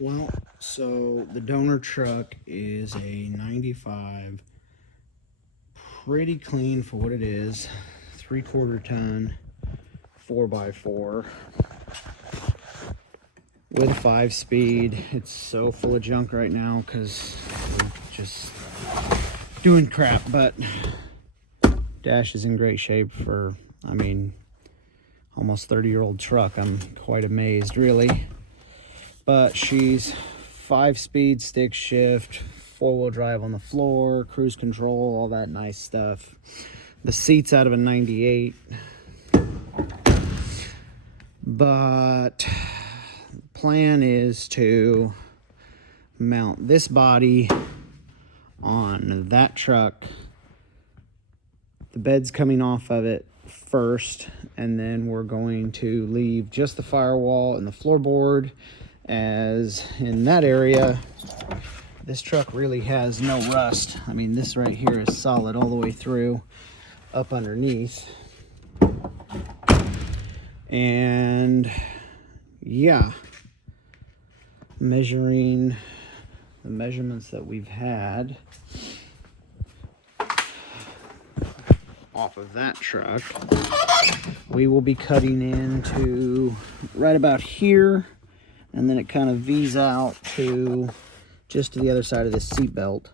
Well, so the donor truck is a 95, pretty clean for what it is, 3/4 ton, 4x4 with a 5-speed. It's so full of junk right now because we're just doing crap, but dash is in great shape for, I mean, almost 30-year-old truck. I'm quite amazed, really. But she's 5-speed, stick shift, 4-wheel drive on the floor, cruise control, all that nice stuff. The seat's out of a 98. But plan is to mount this body on that truck. The bed's coming off of it first, and then we're going to leave just the firewall and the floorboard, as in that area this truck really has no rust. I mean, this right here is solid all the way through up underneath. And yeah, measuring the measurements that we've had off of that truck, we will be cutting into right about here, and then it kind of V's out to just to the other side of this seat belt,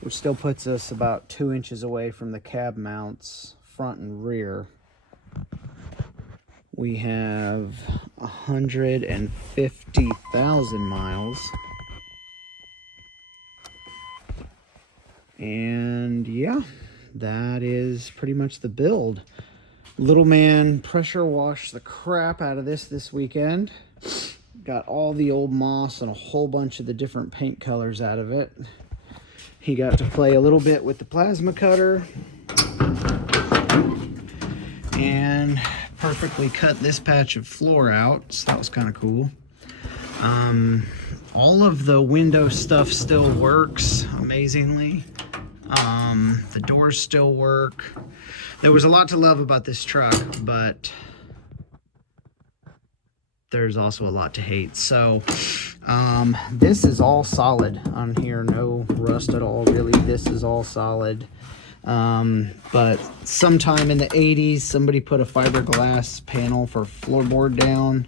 which still puts us about 2 inches away from the cab mounts front and rear. We have 150,000 miles. And yeah, that is pretty much the build. Little man pressure washed the crap out of this weekend. Got all the old moss and a whole bunch of the different paint colors out of it. He got to play a little bit with the plasma cutter and perfectly cut this patch of floor out, so that was kind of cool. All of the window stuff still works amazingly. The doors still work. There was a lot to love about this truck, but there's also a lot to hate. So this is all solid on here, no rust at all really. This is all solid. But sometime in the 80s somebody put a fiberglass panel for floorboard down,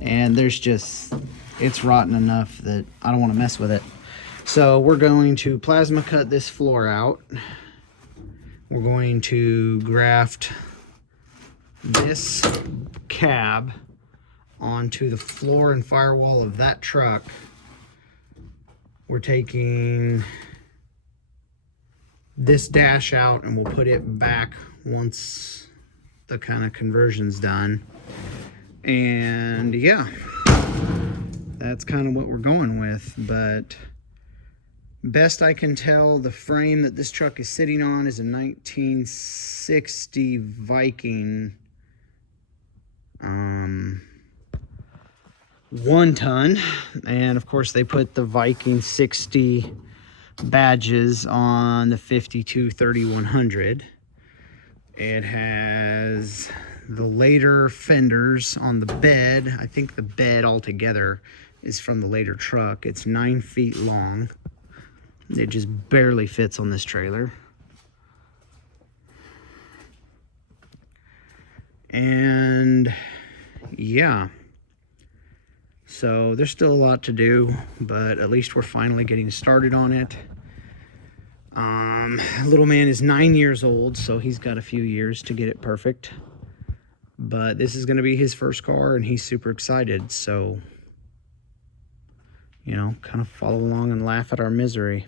and it's rotten enough that I don't want to mess with it. So we're going to plasma cut this floor out. We're going to graft this cab onto the floor and firewall of that truck. We're taking this dash out and we'll put it back once the kind of conversion's done. And yeah, that's kind of what we're going with. But best I can tell, the frame that this truck is sitting on is a 1960 Viking 1-ton, and of course they put the Viking 60 badges on the 52-30-100. It has the later fenders on the bed. I think the bed altogether is from the later truck. It's 9 feet long. It just barely fits on this trailer. And yeah, so there's still a lot to do, but at least we're finally getting started on it. Little man is 9 years old, so he's got a few years to get it perfect. But this is going to be his first car, and he's super excited. So, you know, kind of follow along and laugh at our misery.